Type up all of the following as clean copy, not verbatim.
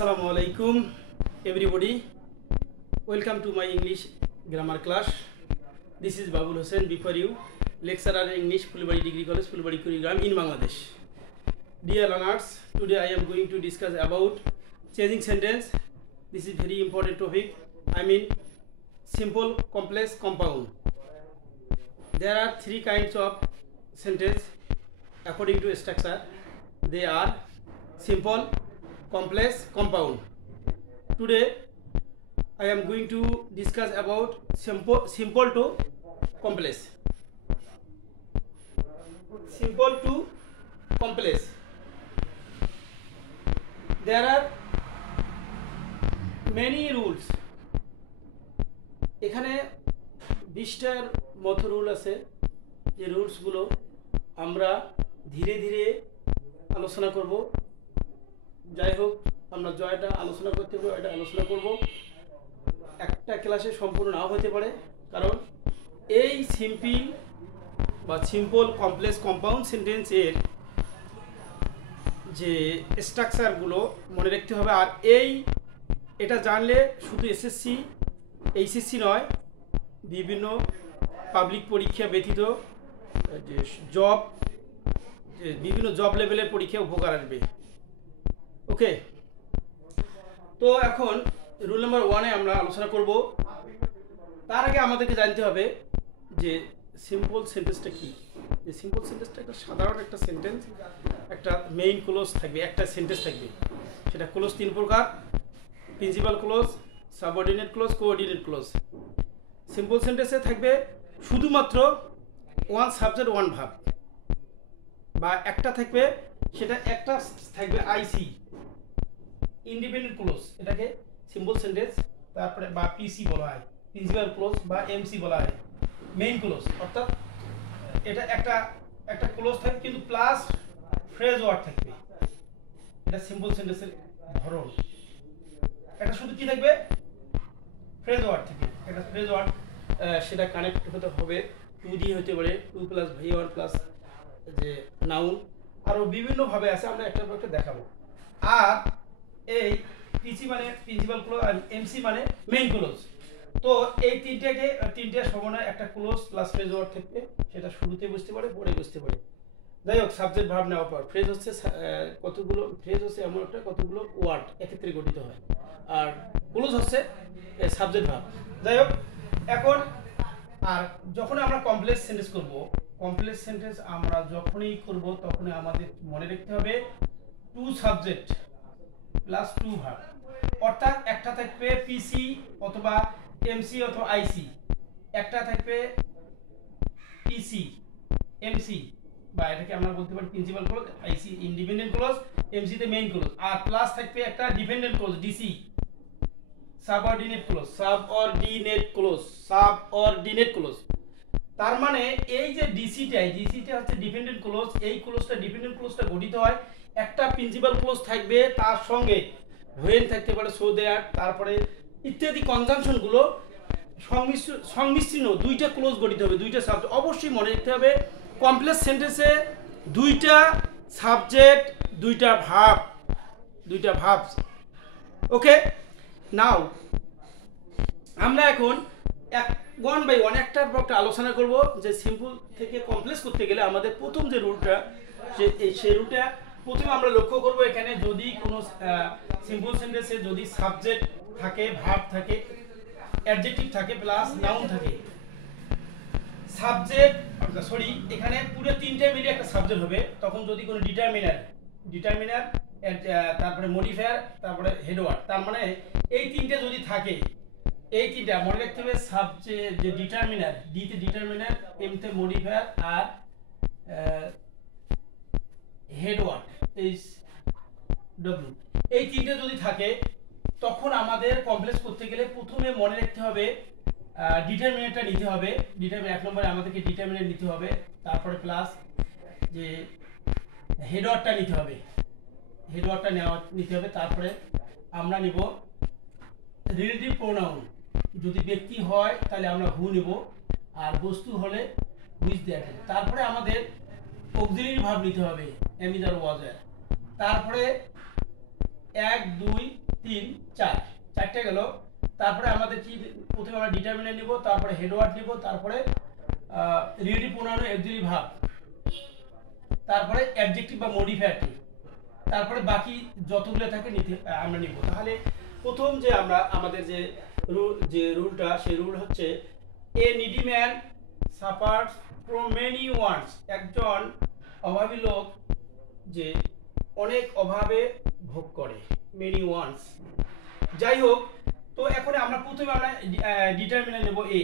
Assalamu alaikum everybody. Welcome to my English grammar class. This is Babul Hussain before you, lecturer in English, Phulbari Degree College, Phulbari Kurigram in Bangladesh. Dear learners, today I am going to discuss about changing sentence. This is very important topic. I mean simple, complex, compound. There are three kinds of sentence according to structure. They are simple, complex, compound. Today I am going to discuss about simple to complex. Simple to complex. There are many rules. এখানে 20টার মতো rule আছে, যে রুলসগুলো আমরা ধীরে ধীরে আলোচনা করব। যাই হোক, আমরা জয়টা আলোচনা করতে হবে, এটা আলোচনা করব। একটা ক্লাসে সম্পূর্ণ নাও হতে পারে, কারণ এই সিম্পল কমপ্লেক্স কম্পাউন্ড সেন্টেন্সের যে স্ট্রাকচারগুলো মনে রাখতে হবে। আর এটা জানলে শুধু এসএসসি এইচএসসি নয়, বিভিন্ন পাবলিক পরীক্ষা ব্যতীত যে বিভিন্ন জব লেভেলের পরীক্ষা উপকার আসবে। ওকে, তো এখন রুল নাম্বার 1-এ আমরা আলোচনা করব। তার আগে আমাদেরকে জানতে হবে যে সিম্পল সেন্টেন্সটা কি। যে সিম্পল সেন্টেন্সটা একটা সাধারণ একটা সেন্টেন্স, একটা মেইন ক্লোজ থাকবে, একটা সেন্টেন্স থাকবে। সেটা ক্লোজ 3 প্রকার: principal clause, subordinate clause, coordinate close. Simple সেন্টেন্সে থাকবে শুধুমাত্র ওয়ান সাবজেক্ট ওয়ান ভার্ব, বা একটা থাকবে, সেটা একটা থাকবে আইসি, ইন্ডিপেন্ডেন্ট ক্লোজ, এটাকে সিম্পল সেন্টেন্স। তারপরে বা পিসি বলা হয়, প্রিন্সিপাল ক্লোজ, বা এমসি বলা হয়, মেইন ক্লোজ। অর্থাৎ এটা একটা ক্লোজ থাকবে কিন্তু প্লাস ফ্রেজ ওয়ার্ড থাকবে। এটা সিম্পল সেন্টেন্সের ধরন। এটা শুধু কি থাকবে? ফ্রেজ ওয়ার্ড থাকবে। এটা ফ্রেজ ওয়ার্ড, সেটা কানেক্ট হতে হবে, টু দিয়ে হতে পারে, টু প্লাস ভার্ব প্লাস যে নাউন, আরও বিভিন্নভাবে আছে, আমরা একটা একটা দেখাবো। আর এই পিসি মানে প্রিন্সিপাল ক্লোজ, আর এমসি মানে মেইন ক্লোজ। তো এই তিনটে সমন্বয়ে একটা ক্লোজ প্লাস ফ্রেজ ওয়ার্ড থাকবে। সেটা শুরুতে বুঝতে পারে, পরে বুঝতে পারে। যাই হোক, সাবজেক্ট ভার্ব নেওয়ার পর ফ্রেজ হচ্ছে এমন একটা কতগুলো ওয়ার্ড একত্রে গঠিত হয়, আর ক্লোজ হচ্ছে সাবজেক্ট ভার্ব। যাই হোক, এখন আর যখন আমরা কমপ্লেক্স সেন্টেন্স করব, কমপ্লেক্স সেন্টেন্স আমরা যখনই করব তখনই আমাদের মনে রাখতে হবে two subject plus two verb. অর্থাৎ একটা থাকবে পিসি অথবা এমসি অথবা আইসি, একটা থাকবে পিসি এমসি, বা এটাকে আমরা বলতে পারি প্রিন্সিপাল ক্লোজ, আইসি ইন্ডিপেন্ডেন্ট ক্লোজ, এমসি তে মেইন ক্লোজ, আর প্লাস থাকবে একটা dependent close, DC subordinate clause. তার মানে এই যে ডিসিটা হচ্ছে ডিপেন্ডেন্ট ক্লোজ। এই ডিপেন্ডেন্ট ক্লোজটা গঠিত হয়, একটা প্রিন্সিপাল ক্লোজ থাকবে, তার সঙ্গে হোয়েন থাকতে পারে, সো দেয়ার, তারপরে ইত্যাদি কনজাংশন গুলো সংমিশ্রণ দুইটা ক্লোজ গঠিত হবে, দুইটা সাবজেক্ট। অবশ্যই মনে রাখতে হবে কমপ্লেক্স সেন্টেন্সে দুইটা সাবজেক্ট, দুইটা ভার্ব। ওকে, নাও আমরা এখন ওয়ান বাই ওয়ান একটার পর একটা আলোচনা করব। যে সিম্পল থেকে কমপ্লেক্স করতে গেলে আমাদের প্রথম যে রুলটা, সেই রুলটা প্রথমে আমরা লক্ষ্য করব। এখানে যদি কোনো সিম্পল সেন্টেন্সে যদি সাবজেক্ট থাকে, ভার্ব থাকে, অ্যাডজেক্টিভ থাকে, প্লাস নাউন থাকে, এখানে পুরো তিনটে মিলে একটা সাবজেক্ট হবে। তখন যদি কোনো ডিটারমিনার, তারপরে মডিফায়ার, তারপরে হেডওয়ার্ড, তার মানে এই তিনটে যদি থাকে, এই তিনটা মনে রাখতে হবে। সাবজেক্ট যে ডিটারমিনার, ডি তে ডিটারমিনার, এম তে মডিফায়ার, আর হেডওয়ার্ড এইচ ডব্লিউ, এই তিনটে যদি থাকে তখন আমাদের কমপ্লেক্স করতে গেলে প্রথমে মনে রাখতে হবে ডিটারমিনেটটা নিতে হবে। এক নম্বরে আমাদেরকে ডিটারমিনেট নিতে হবে, তারপরে প্লাস যে হেডওয়ার্ডটা নিতে হবে, তারপরে আমরা নিব রিলেটিভ প্রোনাউন। যদি ব্যক্তি হয় তাহলে আমরা হু নিব, আর বস্তু হলে হুইচ দেয়া থাকে। তারপরে আমাদের অক্সিলারি ভার্ব নিতে হবে, এম ইজ আর ওয়াজ এর। তারপরে 1 2 3 4 চারটে গেল। তারপরে আমাদের কি প্রথমে আমরা ডিটারমিনার নিব, তারপরে হেড ওয়ার্ড নিব, তারপরে রিলেটিভ প্রোনাউন অক্সিলারি ভার্ব, তারপরে অ্যাডজেক্টিভ বা মডিফায়ার, তারপরে বাকি যতগুলো থাকে নিতে আমরা নিব। তাহলে প্রথম যে আমরা আমাদের যে রুলটা, সেই রুল হচ্ছে a needy man suffers from many wants, একজন অভাবী লোক যে অনেক অভাবে ভোগ করে, মেনি ওয়ান্টস। যাই হোক, তো এখন আমরা প্রথমে আমরা ডিটারমিনার নেব এ,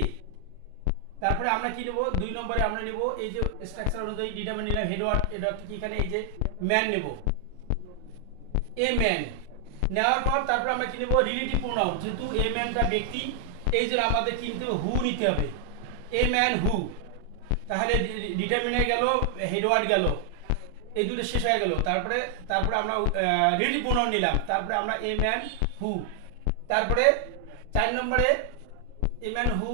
তারপরে আমরা কি নেব 2 নম্বরে আমরা নেব এই যে স্ট্রাকচার অনুযায়ী ডিটারমিনার নিলাম হেড ওয়ার্ড, এটা কি এখানে এই যে ম্যান নেব, এ ম্যান নেওয়ার পর তারপর আমরা কি নেব রিলেটিভ প্রোনাউন, যেহেতু এ ম্যানটা ব্যক্তি এই জন্য আমাদের কি নিতে হবে, হু নিতে হবে, এ ম্যান হু। তাহলে ডিটারমিনার গেল, হেড ওয়ার্ড গেল, এই দুটো শেষ হয়ে গেল। তারপরে আমরা রিলেটিভ প্রোনাউন নিলাম, তারপরে আমরা এ ম্যান হু, তারপরে 4 নম্বরে এ ম্যান হু,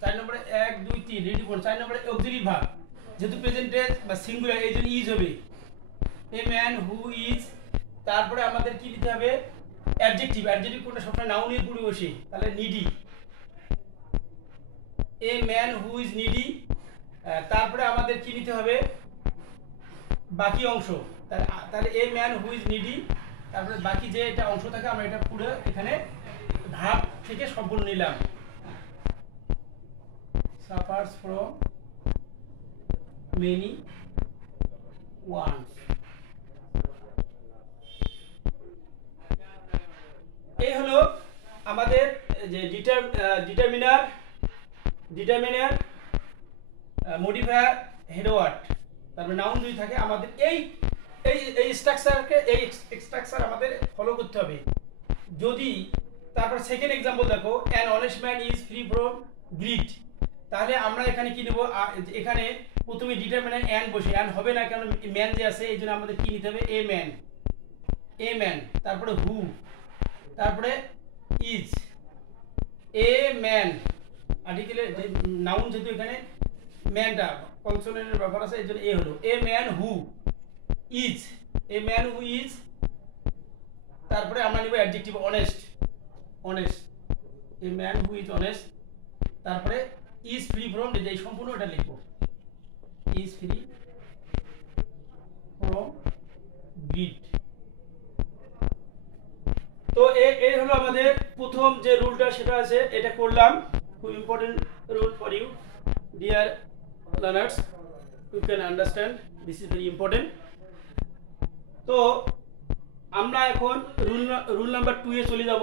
4 নম্বরে 1 2 3 রিলেটিভ প্রোনাউন, 4 নম্বরে অক্সিলারি ভার্ব, যেহেতু প্রেজেন্ট টেন্স বা সিঙ্গুলার এই জন্য ইজ হবে, এ ম্যান হু ইজ। তারপরে আমাদের কি দিতে হবে অ্যাডজেক্টিভ, অ্যাডজেক্টিভ কোনটা সবসময় নাউনের পূর্বে বসে, তাহলে needy, a man who is needy. তারপরে আমাদের কি নিতে হবে বাকি অংশ, তাহলে a man who is needy, তারপরে বাকি যে এটা অংশ থাকে আমরা এটা পুরো এখানে ভার্ব থেকে সম্পূর্ণ নিলাম, suffers from many wants। এই হলো আমাদের যে ডিটারমিনার মডিফায়ার হেড ওয়ার্ড, তারপরে নাউন যদি থাকে আমাদের এই স্ট্রাকচারকে, এই স্ট্রাকচার আমাদের ফলো করতে হবে। যদি তারপর সেকেন্ড एग्जांपल দেখো, an honest man is free from grid, তাহলে আমরা এখানে কি নেব, এখানে প্রথমে ডিটারমিনার অ্যান বসে, অ্যান হবে না কারণ ম্যান যে আছে, এই জন্য আমাদের কি নিতে হবে এ ম্যান, তারপরে হু, তারপরে ইজ, এ ম্যান আর্টিকেলে নাউন, যেহেতু এখানে ম্যানটা কনসোনেন্টের ব্যাপার আছে এই জন্য এ হলো a man who is, a man who is. তারপরে আমরা নিব adjective honest, a man who is honest, তারপরে ইজ ফ্রি ফ্রম, এই সম্পূর্ণ এটা লিখবো, ইজ ফ্রি ফ্রম গ্রিড। তো এই হলো আমাদের প্রথম যে রুলটা, সেটা আছে এটা করলাম, খুব important rule for you dear learners, you can understand, this is very important. তো আমরা এখন রুল নাম্বার 2 এ চলে যাব।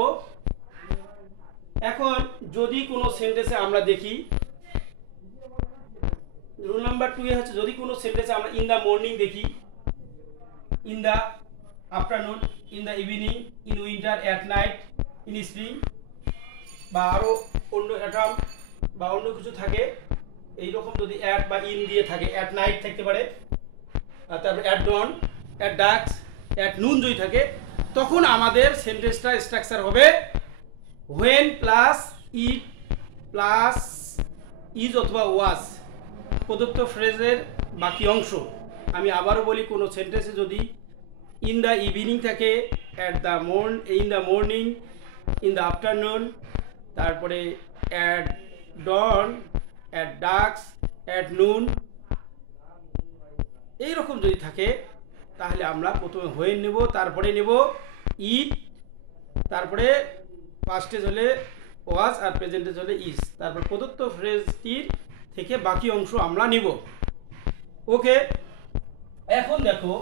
এখন যদি কোনো সেন্টেন্সে আমরা দেখি, রুল নাম্বার 2 এ হচ্ছে যদি কোনো সেন্টেন্সে আমরা ইন দা মর্নিং দেখি, in the afternoon, in the evening, in winter, at night, in spring, বা আরও অন্য অ্যাটাম বা অন্য কিছু থাকে, এইরকম যদি অ্যাট বা ইন দিয়ে থাকে, অ্যাট নাইট থাকতে পারে, তারপরে at dawn, at dusk, at নুন যদি থাকে, তখন আমাদের সেন্টেন্সটা স্ট্রাকচার হবে when plus it plus is অথবা ওয়াজ, প্রদত্ত ফ্রেজের বাকি অংশ। আমি আবারও বলি, কোনো সেন্টেন্সে যদি ইন দ্য ইভিনিং থাকে, in the morning, in the afternoon, তারপরে at dawn, at dusk, at noon, এইরকম যদি থাকে, তাহলে আমরা প্রথমে হোয়েন নেব, তারপরে নেব ইট, তারপরে পাস্টেজ হলে ওয়াজ আর প্রেজেন্টেজ হলে ইজ, তারপর প্রদত্ত ফ্রেজটির থেকে বাকি অংশ আমরা নিব। ওকে, এখন দেখো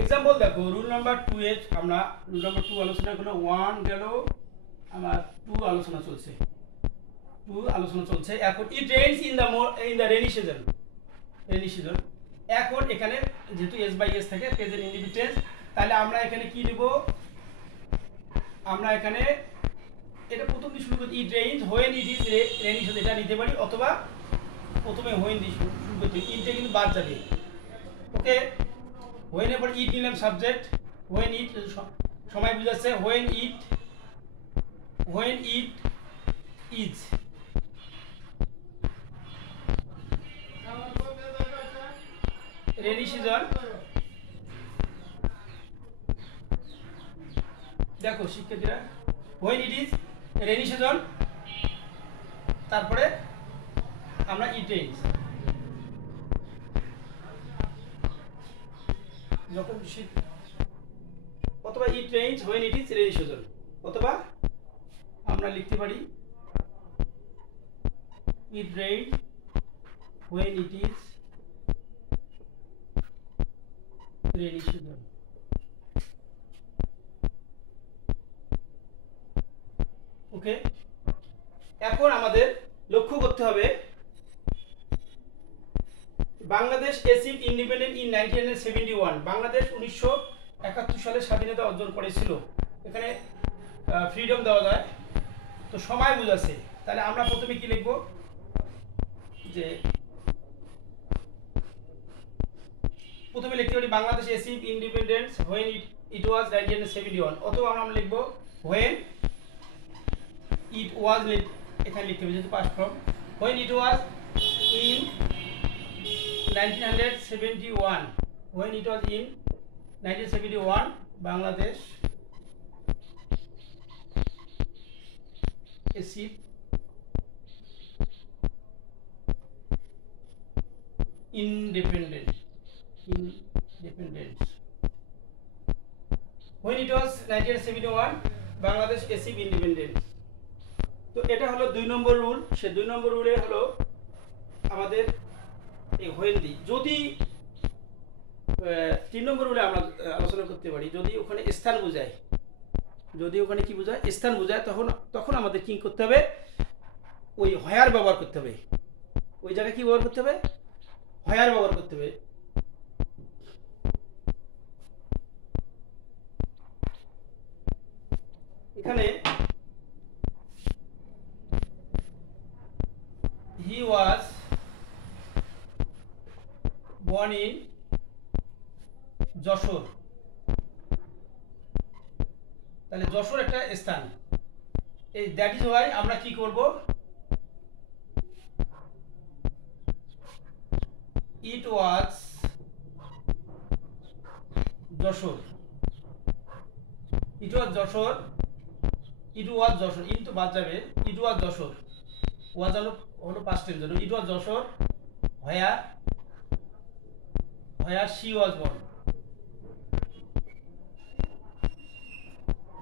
এক্সাম্পল দেখো, রুল নাম্বার 2 এ আমরা রুল নাম্বার 2 আলোচনা করলাম, 1 গেল, আমার 2 আলোচনা চলছে। এখন it rains in the rainy season. এখন এখানে যেহেতু এস বাই এস থাকে, প্রেজেন্ট ইনডিফিনিট টেন্স, তাহলে আমরা এখানে কি নিব, আমরা এখানে এটা প্রথম দিয়ে শুরু করি, it rains when it is rainy season, এটা নিতে পারি, অথবা প্রথমে হোয়েন দিয়ে শুরু করতে, ইটটা কিন্তু বাদ যাবে। ওকে, হোয়েন এর পর ইট নিলাম সাবজেক্ট, হোয়েন ইট সময় বুঝাচ্ছে, when it is, rainy season, দেখো শিক্ষার্থীরা, when it is rainy season, তারপরে আমরা it rains, যখন শীত, অথবা it rains when it is rainy season, অথবা আমরা লিখতে পারি it rains when it is rainy season. ওকে, এখন আমাদের লক্ষ্য করতে হবে Bangladesh achieved independent in 1971। Bangladesh 1971 সালে স্বাধীনতা অর্জন করেছিল। এখানে ফ্রিডম দেওয়া যায়, তো সময় বুঝাচ্ছে। তাহলে আমরা প্রথমে কি লিখব, যে প্রথমে লিখতে পারি Bangladesh achieved independence when it was 1971, অথবা আমরা লিখব when it was, এখানে লিখতে হবে যেহেতু past form, when it was in 1971, when it was in 1971 Bangladesh achieved independence, when it was 1971 Bangladesh achieved independence। তো এটা হলো 2 নম্বর রুল। সে 2 নম্বর রুলে হলো আমাদের এই when দি, যদি 3 নম্বর রুলে আমরা আলোচনা করতে পারি, যদি ওখানে স্থান বোঝায়, যদি ওখানে কি বোঝায়, স্থান বোঝায়, তখন আমাদের কি করতে হবে, ওই হোয়ার ব্যবহার করতে হবে। ওই জায়গায় কি ব্যবহার করতে হবে, হোয়ার ব্যবহার করতে হবে। এখানে he was born in Jessore, তাহলে যশোর একটা স্থান। এই দ্যাট ইজ ওয়াই আমরা কি করব, it was Jessore, it was Jessore, it was Jessore, in তো বাদ যাবে, it was যশোর, was হলো পাস্ট টেন্স জন্য, it was Jessore where she was born।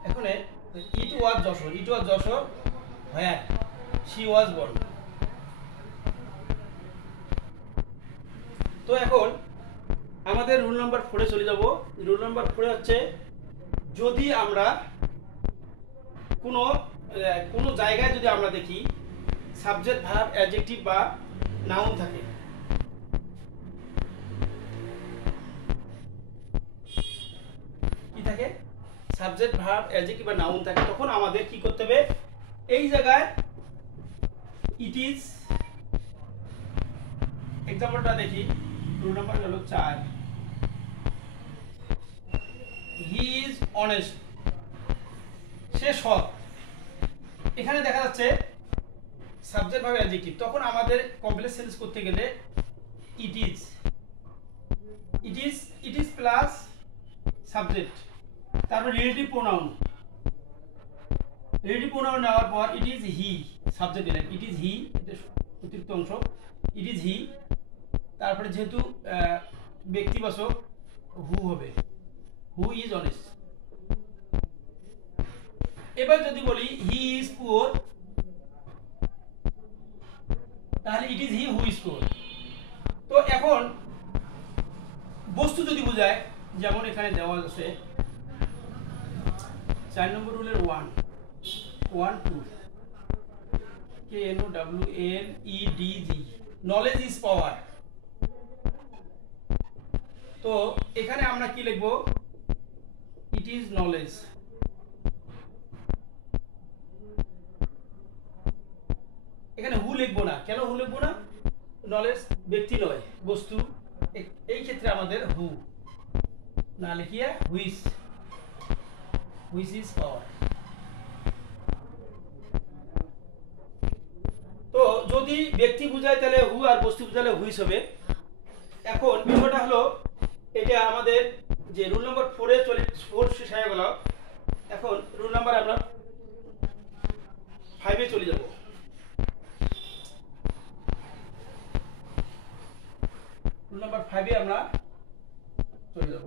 এখানে it was Jessore, it was Jessore where she was born। তো এখন আমাদের রুল নাম্বার 4 এ চলে যাব। রুল নাম্বার 4 হচ্ছে, যদি আমরা কোনো জায়গায় যদি আমরা দেখি সাবজেক্ট ভার্ব অ্যাডজেক্টিভ বা নাউন থাকে, কি থাকে, সাবজেক্ট ভার্ব অ্যাডজেক্টিভ বা নাউন থাকে, তখন আমাদের কি করতে হবে, এই জায়গায় ইট ইজ, এক্সাম্পলটা দেখি, রুল নাম্বার হলো 4, হি ইজ অনেস্ট, সে সৎ। এখানে দেখা যাচ্ছে সাবজেক্ট ভার্ব অ্যাডজেক্টিভ, তখন আমাদের কমপ্লেক্স সেন্স করতে গেলে ইট ইজ প্লাস সাবজেক্ট, তারপর রিলেটিভ প্রোনাউন নেওয়ার পর ইট ইজ হি, সাবজেক্ট দিলেন, ইট ইজ হি, এটা অতিরিক্ত অংশ, ইট ইজ হি, তারপরে যেহেতু ব্যক্তিবাচক হু হবে, হু ইজ অনেস্ট। এবার যদি বলি হি ইজ পুয়ার, তাহলে it is he who is poor. তো এখন বস্তু যদি বোঝায়, যেমন এখানে দেওয়া আছে 4 নম্বর রুলের 1, 2 KNOWLEDG, নলেজ ইজ পাওয়ার। তো এখানে আমরা কি লিখব, ইট ইজ নলেজ। এখানে হু লিখবো না, কেন হু লিখবো না, নলেজ ব্যক্তি নয় বস্তু, এই ক্ষেত্রে আমাদের হু না লিখিয়ে হুইচ ইজ পাওয়ার। তো যদি ব্যক্তি বুঝায় তাহলে হু, আর বস্তু বুঝালে হুইচ হবে। এখন বিষয়টা হলো, এটা আমাদের যে রুল নম্বর 4 শেষ হয়ে গেল, এখন রুল নাম্বার আমরা 5 এ চলে যাব। রুল নাম্বার 5 এ আমরা চলে যাব।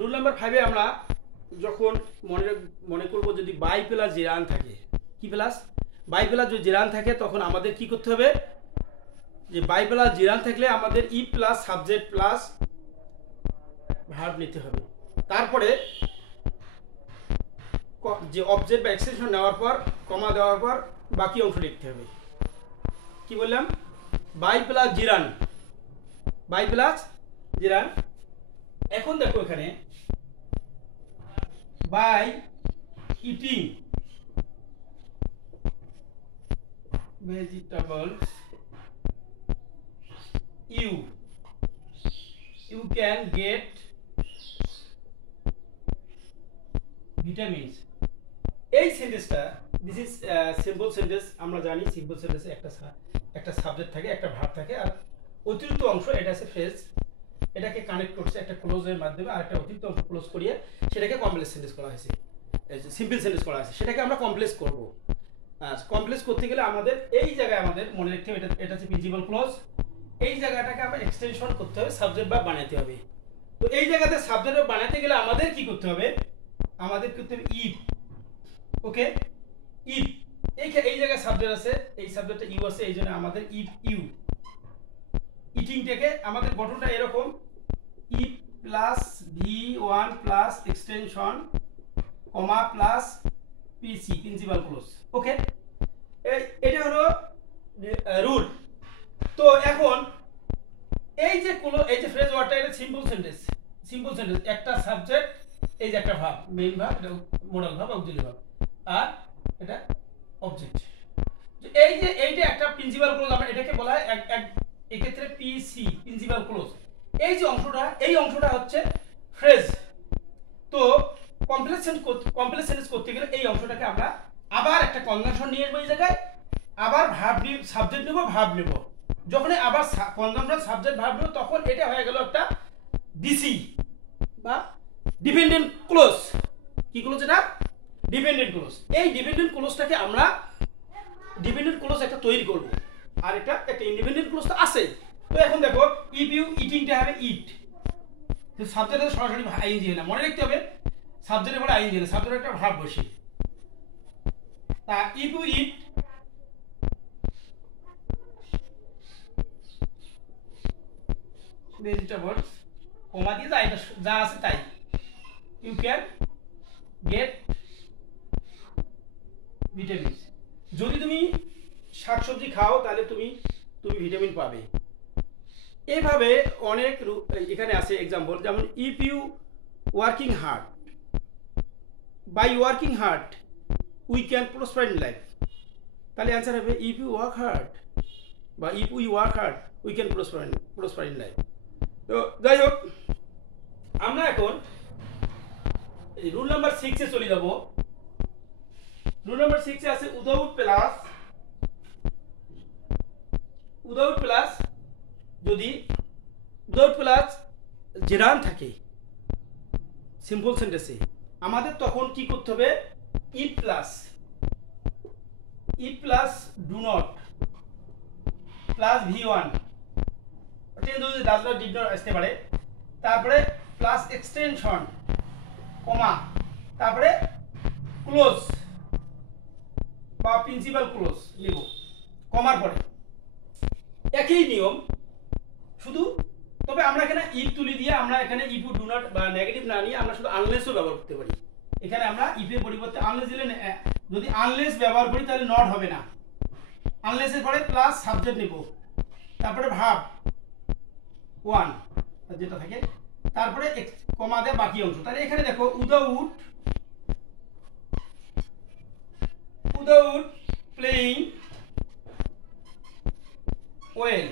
রুল নাম্বার 5 এ আমরা যখন মনে করব যদি বাই প্লাস জিরান থাকে, কি প্লাস বাই প্লাস যদি জিরান থাকে, তখন আমাদের কি করতে হবে, যে বাই প্লাস জিরান থাকলে আমাদের ই প্লাস সাবজেক্ট প্লাস ভার্ব নিতে হবে। তারপরে যে অবজেক্ট বা এক্সটেনশন নেওয়ার পর কমা দেওয়ার পর বাকি অংশ লিখতে হবে। কি বললাম, by plus gerund, by plus gerund. এখন দেখো এখানে by eating vegetables you can get vitamins। এই সেন্টেন্সটা দিস ইজ সিম্পল সেন্টেন্স। আমরা জানি সিম্পল সেন্টেন্সে একটা সাবজেক্ট থাকে, একটা ভার্ব থাকে, আর অতিরিক্ত অংশ এটা আছে ফ্রেজ, এটাকে কানেক্ট করছে একটা ক্লোজের মাধ্যমে, আর একটা অতিরিক্ত অংশ ক্লোজ করিয়ে সেটাকে কমপ্লেক্স সেন্টেন্স করা হয়েছে, সিম্পল সেন্টেন্স করা হয়েছে। সেটাকে আমরা কমপ্লেক্স করব। কমপ্লেক্স করতে গেলে আমাদের এই জায়গায় আমাদের মনে রাখতে হবে এটা হচ্ছে প্রিন্সিপাল ক্লজ। এই জায়গাটাকে আমরা এক্সটেনশন করতে হবে, সাবজেক্ট ভার্ব বানাতে হবে। তো এই জায়গাতে সাবজেক্ট ভার্ব বানাতে গেলে আমাদের কি করতে হবে, আমাদের করতে হবে ইফ। ওকে, ইফ এই জায়গায় সাবজেক্ট আছে, এই সাবজেক্টটা ইউ আছে, এই জন্য আমাদের ইফ ইউ। ইটিংটাকে আমাদের গঠনটা এরকম, ইফ প্লাস ভি1 plus extension comma plus PC principal clause. Okay, এটা হলো রুল। তো এখন এই যে ফ্রেজ ওয়ার্ডটা, এটা সিম্পল সেন্টেন্স। সিম্পল সেন্টেন্স, একটা সাবজেক্ট, এই যে একটা ভার্ব, মেইন ভার্ব, এটা মোডাল ভার্ব, অক্সিলারি ভার্ব, আর এটা অবজেক্ট। এই যে এইটা একটা প্রিন্সিপাল ক্লোজ, আমরা এটাকে বলা হয় এই ক্ষেত্রে পিসি প্রিন্সিপাল ক্লোজ। এই যে অংশটা হচ্ছে ফ্রেজ। তো কমপ্লেক্স সেন্টেন্স করতে গেলে এই অংশটাকে আমরা আবার একটা কনজাংশন নিয়ে আসবো, এই জায়গায় আবার ভার্ব সাবজেক্ট নেব, ভার্ব নেব। যখন আবার কনজাংশন সাবজেক্ট ভার্ব নেব, তখন এটা হয়ে গেল একটা ডিসি বা ডিপেন্ডেন্ট ক্লোজ। কি ক্লোজ এটা? Dependent close. এই ডিপেন্ডেন্ট ক্লোজটাকে আমরা ডিপেন্ডেন্ট ক্লোজ একটা তৈরি করব, আর এটা একটা ইন্ডিপেন্ডেন্ট ক্লোজ তো আছে। তো এখন দেখো ইফ ইউ ইটিংটা হবে ইট, তো সাবজেক্টে সরাসরি আইএনজি হয় না, মনে রাখতে হবে সাবজেক্টের পরে আইএনজি হয়, সাবজেক্টে একটা ভার্ব বসে। তা ইফ ইউ ইট ভেজিটেবলস কমা দিয়ে যা আছে তাই, ইউ ক্যান গেট ভিটামিনস। যদি তুমি শাকসবজি খাও তাহলে তুমি ভিটামিন পাবে। এইভাবে অনেক এখানে আছে এক্সাম্পল, যেমন if you working hard, by working hard we can prosper in life. তাহলে অ্যান্সার হবে ইফ ইউ ওয়ার্ক হার্ড বা if we work hard we can prosper in life. তো যাই হোক, আমরা এখন রুল নাম্বার 6 এ চলে যাব। রুল নাম্বার 6 এ আছে উইদাউট প্লাস যদি উইদাউট প্লাস জেরান থাকে সিম্পল সেন্টেন্সে, আমাদের তখন কি করতে হবে, if plus do not plus V1 যদি ডাজ নট ডিড নট আসতে পারে, তারপরে প্লাস এক্সটেনশন কমা, তারপরে ক্লোজ বা প্রিন্সিপাল ক্লোজ লিখব কমার পরে। একই নিয়ম, শুধু তবে আমরা এখানে ইফ তুলি দিয়ে আমরা এখানে ইফ ডু নট বা নেগেটিভ না নিয়ে আমরা শুধু আনলেসও ব্যবহার করতে পারি। এখানে আমরা ইফের পরিবর্তে আনলেস দিলে, যদি আনলেস ব্যবহার করি তাহলে নট হবে না। আনলেসের পরে প্লাস সাবজেক্ট নেব, তারপরে ভার্ব 1 যেটা থাকে, তারপরে কমা দেয় বাকি অংশ। তাহলে এখানে দেখো without playing well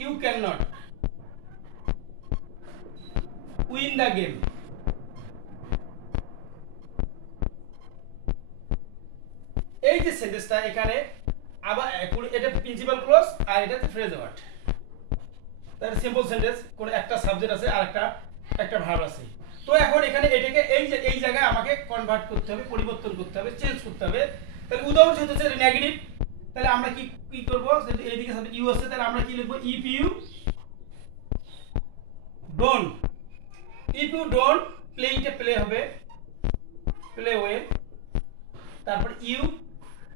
you can not win the game. এই যে সেন্টেন্সটা এখানে আবার এটা প্রিন্সিপাল ক্লজ আর এটা ফ্রেজ ওয়ার্ড, তাহলে সিম্পল সেন্টেন্স, কোন একটা সাবজেক্ট আছে আর একটা ভার্ব আছে। তো এখন এখানে এটাকে এই জায়গায় আমাকে কনভার্ট করতে হবে, পরিবর্তন করতে হবে, চেঞ্জ করতে হবে। তাহলে উদাহরণ হচ্ছে নেগেটিভ, তাহলে আমরা কি করব, যদি এইদিকে সাথে ইউ আছে তাহলে আমরা কি লিখব, ইফ ইউ ডোন্ট প্লে, এটা প্লে হবে, প্লে ওয়েল, তারপর you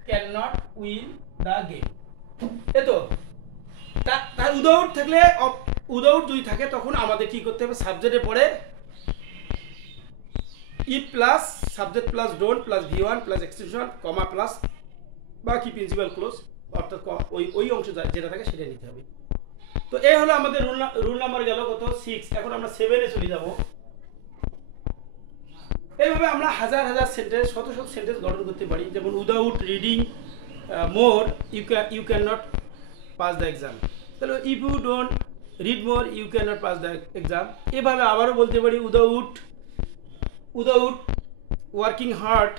can not win the game. এতো তার উদাহরণ থাকলে, উদাহরণ যদি থাকে তখন আমাদের কি করতে হবে, সাবজেক্টের পরে if plus subject plus don't plus ভি1 প্লাস এক্সটেনশন কমা প্লাস বাকি প্রিন্সিপাল ক্লোজ, অর্থাৎ ওই অংশ যেটা থাকে সেটা নিতে হবে। তো এই হলো আমাদের রুল নাম্বার গেল কত, 6। এখন আমরা 7-এ চলে যাব। এইভাবে আমরা হাজার হাজার সেন্টেন্স, শত শত সেন্টেন্স গঠন করতে পারি। যেমন without reading more you can not pass the exam, তাহলে if you don't read more you can not pass the exam. এভাবে আবারও বলতে পারি without working hard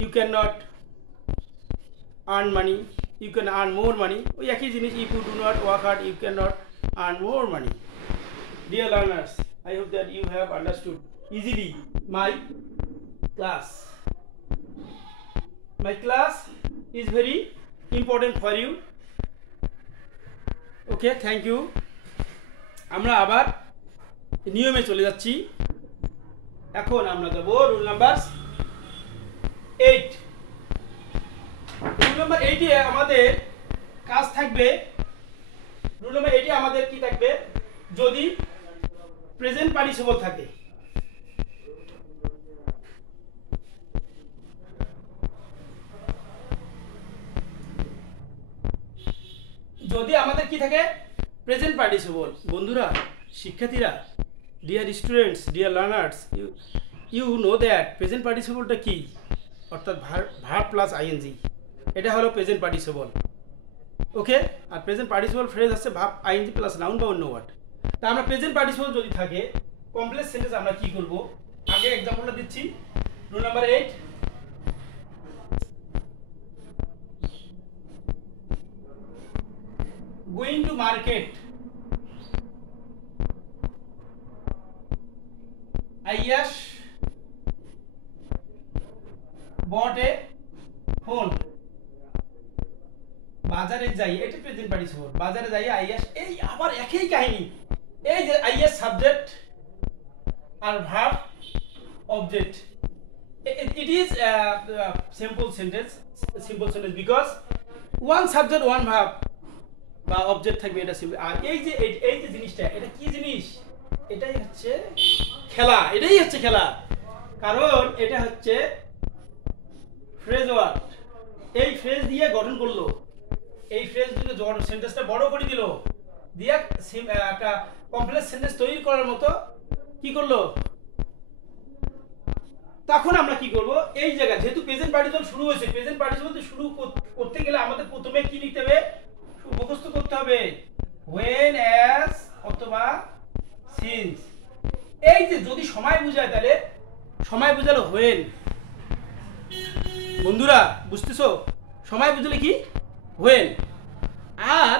you can not earn money, you can earn more money. ওই একই জিনিস, if you do not work hard you cannot earn more money. Dear learners, I hope that you have understood easily my class. My class is very important for you. Okay, thank you. আমরা আবার নিয়মে চলে যাচ্ছি। এখন আমরা যাব rule number 8। Rule number 8-এ আমাদের কাজ থাকবে, রুল নাম্বার 8-এ আমাদের কি থাকবে, যদি প্রেজেন্ট পার্টিসিপল থাকে, যদি আমাদের কি থাকে, প্রেজেন্ট পার্টিসিপল। বন্ধুরা, শিক্ষার্থীরা, dear students, dear learners, you know that present পার্টিসিপলটা কি, অর্থাৎ ভার্ব প্লাস আইএনজি, এটা হলো প্রেজেন্ট পার্টিসিপল। ওকে, আর প্রেজেন্ট পার্টিসিপল ফ্রেজ আছে ভার্ব আইএনজি প্লাস নাউন বা অন্য ওয়ার্ড। তা আমরা প্রেজেন্ট পার্টিসিপল যদি থাকে কমপ্লেক্স সেন্টেন্স আমরা কি করব, আগে एग्जांपलটা দিচ্ছি। Rule number 8, going to market, Ayash bought a phone. বাজারে যাই, এটা প্রেজেন্ট পার্টিসিপল, বাজারে যাই আইয়াস, এই আবার একই কাহিনী। এই যে আইয়াস সাবজেক্ট আর verb object, it is a simple sentence because one subject one verb বা অবজেক্ট থাকবে, এটা সিম্পল। আর এই যে জিনিসটা, এটা কি জিনিস, এটাই হচ্ছে খেলা, এটাই হচ্ছে খেলা, কারণ এটা হচ্ছে ফ্রেজ ওয়ার্ড। এই ফ্রেজ দিয়ে গঠন করলো, এই ফ্রেজ দিয়ে সেন্টেন্সটা বড় করে দিল, দিয়ে একটা কমপ্লেক্স সেন্টেন্স তৈরি করার মতো কি করলো। তখন আমরা কি করব, এই জায়গায় যেহেতু প্রেজেন্ট পার্টিসিপল শুরু হয়েছে, প্রেজেন্ট পার্টিসিপল শুরু করতে গেলে আমাদের প্রথমে কি লিখতে হবে, মুখস্থ করতে হবে when, as অথবা since। এই যে যদি সময় বোঝায় তাহলে সময় বোঝালো when। বন্ধুরা বুঝতেছো, সময় বুঝালে কি when, আর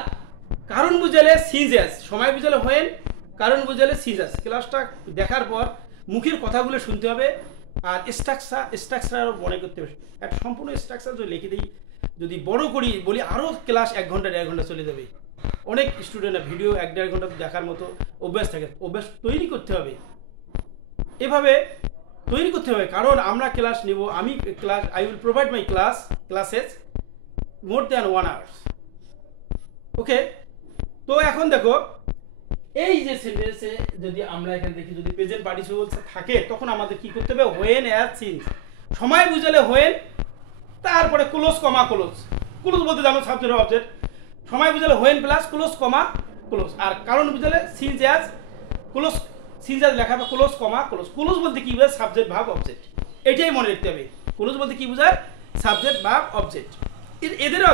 কারণ বুঝালে since as। সময় বুঝালে when, কারণ বুঝালে since as। ক্লাসটা দেখার পর মুখের কথাগুলো শুনতে হবে, আর স্ট্রাকচার মনে করতে হবে। একটা সম্পূর্ণ স্ট্রাকচার যদি লিখে দিই, যদি বড় করি বলি, আরও ক্লাস 1 ঘন্টা 1.5 ঘন্টা চলে যাবে। অনেক স্টুডেন্টরা ভিডিও 1-1.5 ঘন্টা দেখার মতো অভ্যাস থাকে, অভ্যাস তৈরি করতে হবে, এভাবে তৈরি করতে হবে। কারণ আমরা ক্লাস নেব, আমি class, I will provide my classes more than 1 hours। ওকে, তো এখন দেখো এই যে সেন্টেন্সে যদি আমরা এখানে দেখি, যদি প্রেজেন্ট পার্টিসিপল থাকে তখন আমাদের কি করতে হবে, when, as, since। সময় বুঝালে when, তারপরে ক্লোজ কমা ক্লোজ। ক্লোজ বলতে জানো সাবজেক্ট অবজেক্ট, সময় বুঝালে when plus clause comma clause, আর কারণ বুঝালে since as, clause since as লেখা বা ক্লোজ কমা ক্লোজ। ক্লোজ বলতে কি বোঝায়, সাবজেক্ট ভার্ব অবজেক্ট, এটাই মনে রাখতে হবে। ক্লোজ বলতে কি বোঝায়, সাবজেক্ট ভার্ব অবজেক্ট। এদেরও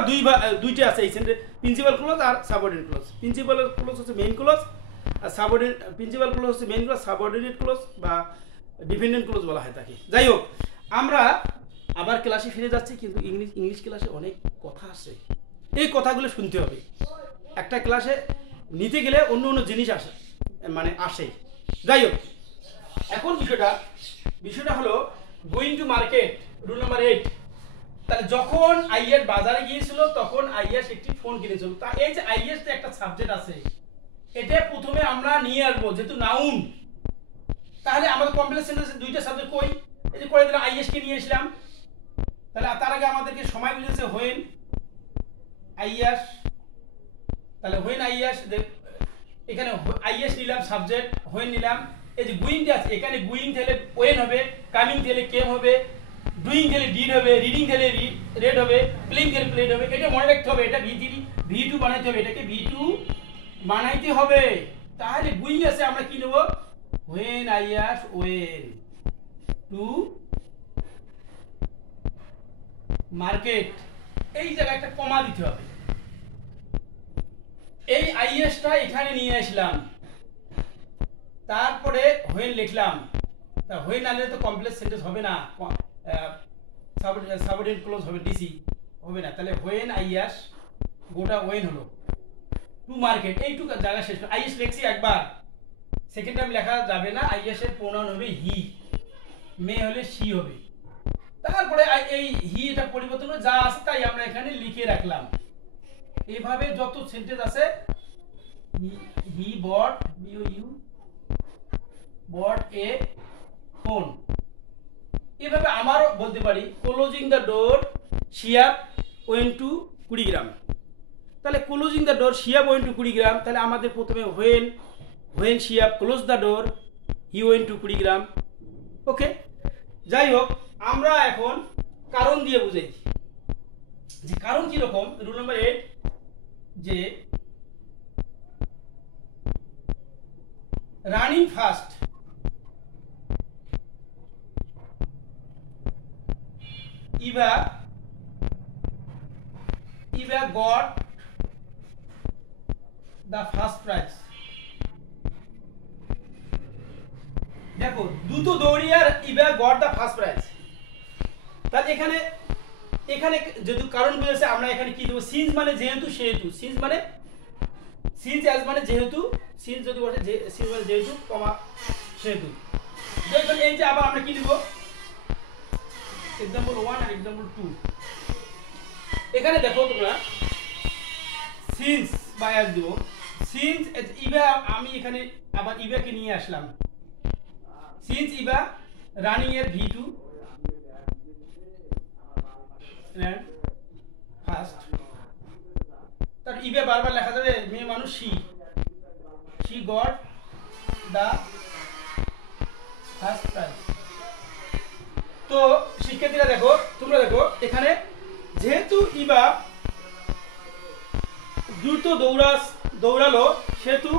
দুইটা আছে এই সেন্টেন্স, প্রিন্সিপাল ক্লোজ আর সাবঅর্ডিনেট ক্লোজ। প্রিন্সিপাল ক্লোজ হচ্ছে মেইন ক্লোজ, আর প্রিন্সিপাল ক্লোজ হচ্ছে মেইন ক্লোজ, সাবঅর্ডিনেট ক্লোজ বা ডিপেন্ডেন্ট ক্লোজ বলা হয় তাকে। যাই হোক, আমরা আবার ক্লাসে ফিরে যাচ্ছি, কিন্তু ইংলিশ ক্লাসে অনেক কথা আছে, এই কথাগুলো শুনতে হবে। একটা ক্লাসে নিতে গেলে অন্য জিনিস আসে। যাই হোক, এখন বিষয়টা হলো going to market, rule number 8। তাহলে যখন আইএস বাজারে গিয়েছিল তখন আইএস একটি ফোন কিনেছিল। তা এই যে আইএস তে একটা সাবজেক্ট আছে, এটা প্রথমে আমরা নিয়ে আসবো যেহেতু নাউন। তাহলে আমাদের কমপ্লেক্স সেন্টেন্সে দুইটা সাবজেক্ট কই, এই যে করে দিলাম আইএস কে নিয়ে আসলাম। তাহলে তার আগে আমাদেরকে সময় বুঝেছে হোয়েন আইএস। তাহলে হোয়েন আইএস, এখানে আইএস নিলাম সাবজেক্ট, হোয়েন নিলাম। এই যে গুইং আছে, এখানে গুইং তাহলে ওয়েন হবে, কামিং তাহলে কেম হবে, ডুইং তাহলে ডিড হবে, রিডিং তাহলে রেড হবে, প্লেইং তাহলে প্লেড হবে। এটা মনে রাখতে হবে, এটা V2 বানাইতে হবে, এটাকে V2 বানাইতে হবে। তাহলে গুইং আছে, আমরা কি নেব, when is went to market, এই জায়গায় একটা কমা দিতে হবে। এই আইএসটা এখানে নিয়ে আসলাম, তারপরে হোয়েন লিখলাম। তা হোয়েন আনলে তো কমপ্লেক্স সেন্টেন্স হবে না, সাবঅর্ডিনেট ক্লজ হবে, ডিসি হবে না। তাহলে হোয়েন আইএস, গোটা ওয়েন হলো টু মার্কেট, এইটুকু জায়গা শেষ। আইএস লিখছি একবার, সেকেন্ড টাইম লেখা যাবে না। আইএস এর প্রোনাউন হবে হি, মে হলে শি হবে। তারপরে এই হি এটা পরিবর্তন করে যা আছে তাই আমরা এখানে লিখে রাখলাম। এইভাবে যত সেন্টেন্স আছে, হি বট ইউ বট এ ফোন, এভাবে আমারও বলতে পারি closing the door Shiab went to Kurigram. তাহলে closing the door Shiab went to Kurigram, তাহলে আমাদের প্রথমে when Shiab close the door he went to Kurigram. Okay, যাই হোক, আমরা এখন কারণ দিয়ে বুঝাই যে কারণ কি রকম। রুল নাম্বার 8, যে running fast Eva got the first prize। দেখো দ্রুত দৌড়ি আর Eva got the first prize. তাহলে এখানে যেহেতু কারণ বুঝেছে, আমরা এখানে কি দেবো, সিন্স মানে যেহেতু সেহেতু, সিন্স অ্যাজ মানে যেহেতু, সিন্স যদি বসে সিন্স মানে যেহেতু কমা সেহেতু। এই যে আবার আমরা কি দেবো, এক্সাম্পল 1 আর এক্সাম্পল 2। এখানে দেখো তোমরা সিন্স বা অ্যাজ দেবো, সিন্স ইভা, আমি এখানে আবার ইভাকে নিয়ে আসলাম। সিন্স ইভা রানিং এর V2 ফার্স্ট। তার ইভা বারবার লেখা যাবে, মেয়ে মানুষ she got the first prize. তো শিক্ষার্থীরা দেখো, তোমরা দেখো এখানে যেহেতু ইভা দ্রুত দৌড়ালো সেহেতু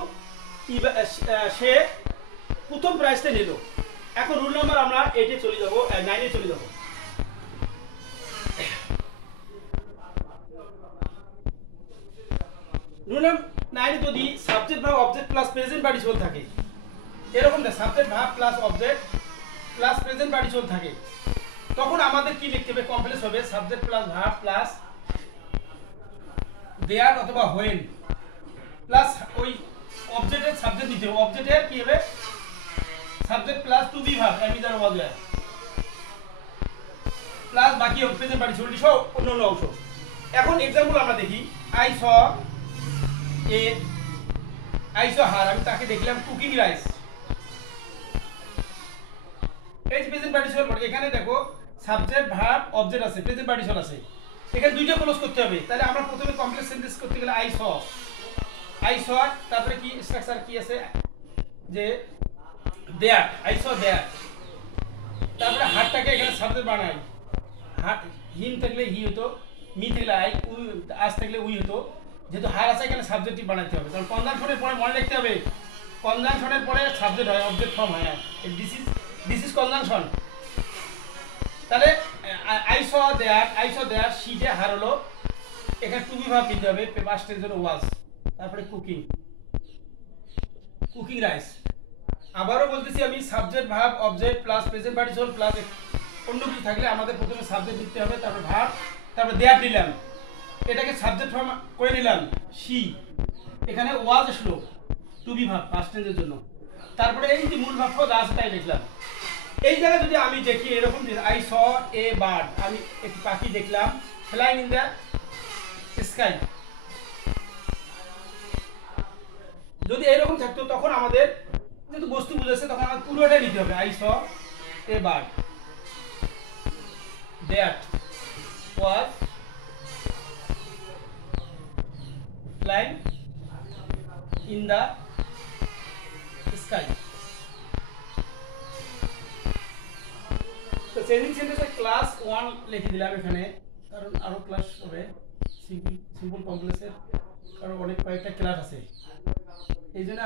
সে প্রথম প্রাইজটা নিল। এখন রুল নাম্বার আমরা 8-এ চলে যাব, 9-এ চলে যাব। রুল নাম্বার 9-এ যদি subject verb object plus present participle থাকে, এরকম না, subject verb plus object plus present participle থাকে, তখন আমাদের কি লিখতে হবে, কমপ্লেক্স হবে সাবজেক্ট প্লাস ভার্ব প্লাস দেয়ার অথবা হোয়েন প্লাস ওই অবজেক্টের সাবজেক্ট দিতে হবে। অবজেক্টের কি হবে, subject plus to be verb am is are was were plus বাকি প্রেজেন্ট পার্টিসিপল সহ অন্য অংশ। এখন एग्जांपल আমরা দেখি, আই স হার, আমি তাকে দেখলাম কুকিং রাইস। এই যে প্রেজেন্ট পার্টিসিপল পড়ে, এখানে দেখো সাবজেক্ট ভার্ব অবজেক্ট আছে, প্রেজেন্ট পার্টিসিপল আছে, এখানে দুইটা ক্লোজ করতে হবে। তাহলে আমরা প্রথমে কমপ্লেক্স সেন্টেন্স করতে গেলে আই স, তারপরে কি স্ট্রাকচার কি আছে, যে দ্যাট, আই স দ্যাট, তারপরে হারটাকে এখানে সাবজেক্ট বানাই, হার হিম থাকলে হি হতো, মি থাকলে আই, উই আজ থাকলে উই হতো। যেহেতু হার আছে এখানে সাবজেক্টই বানাইতে হবে, কারণ কনজাংশনের পরে মনে রাখতে হবে, কনজাংশনের পরে সাবজেক্ট হয়, অবজেক্ট ফর্ম হয়। This is conjunction. তাহলে আই স দ্যাট শীটে হার হলো, এখানে টু বি ভার্ব দিতে হবে, পাস্ট টেন্সের ওয়াজ, তারপরে কুকিং রাইস। আবারও বলতেছি আমি, subject verb object plus present participle plus অন্য কিছু থাকলে আমাদের প্রথমে সাবজেক্ট দিতে হবে, তারপর ভার্ব, তারপর দ্যাট নিলাম, এটাকে সাবজেক্ট ফর্ম করে নিলাম শি, এখানে ওয়াজ আসলো টু বি ভার্ব পাস্ট টেন্সের জন্য, তারপরে এই যে মূল বাক্য যা আছে তাই লিখলাম। এই জায়গায় যদি আমি দেখি এরকম আই স এ বার্ড, আমি একটি পাখি দেখলাম ফ্লাইং ইন দ্য স্কাই, যদি এরকম থাকতো তখন আমাদের যেহেতু বস্তু বুঝাচ্ছে তখন আমাদের পুরোটাই নিতে হবে। I saw a bird that was flying in the sky. তো চেঞ্জিং সেন্টেন্সে ক্লাস 1 লিখে দিলাম এখানে, কারণ আরো ক্লাস হবে সিম্পল কমপ্লেক্সের, কারণ অনেক কয়েকটা ক্লাস আছে, এই জন্য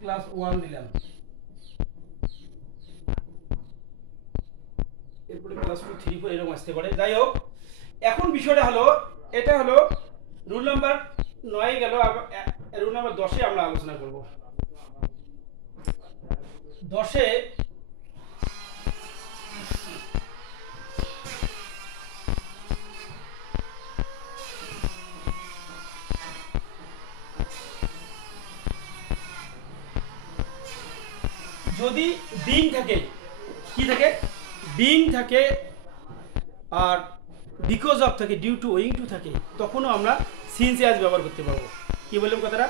ক্লাস 1 দিলাম। এরপরে ক্লাস 2 3 4 এরকম আসতে পারে। যাই হোক, এখন বিষয়টা হলো, এটা হলো রুল নাম্বার 9 গেল, রুল নাম্বার 10 এ আমরা আলোচনা করব। 10 এ যদি বিং থাকে, কি থাকে, বিং থাকে আর বিকজ অফ থাকে, ডিউ টু, ওয়িং টু থাকে, তখনও আমরা সিন্স অ্যাজ ব্যবহার করতে পারবো। কি বললাম কথাটা,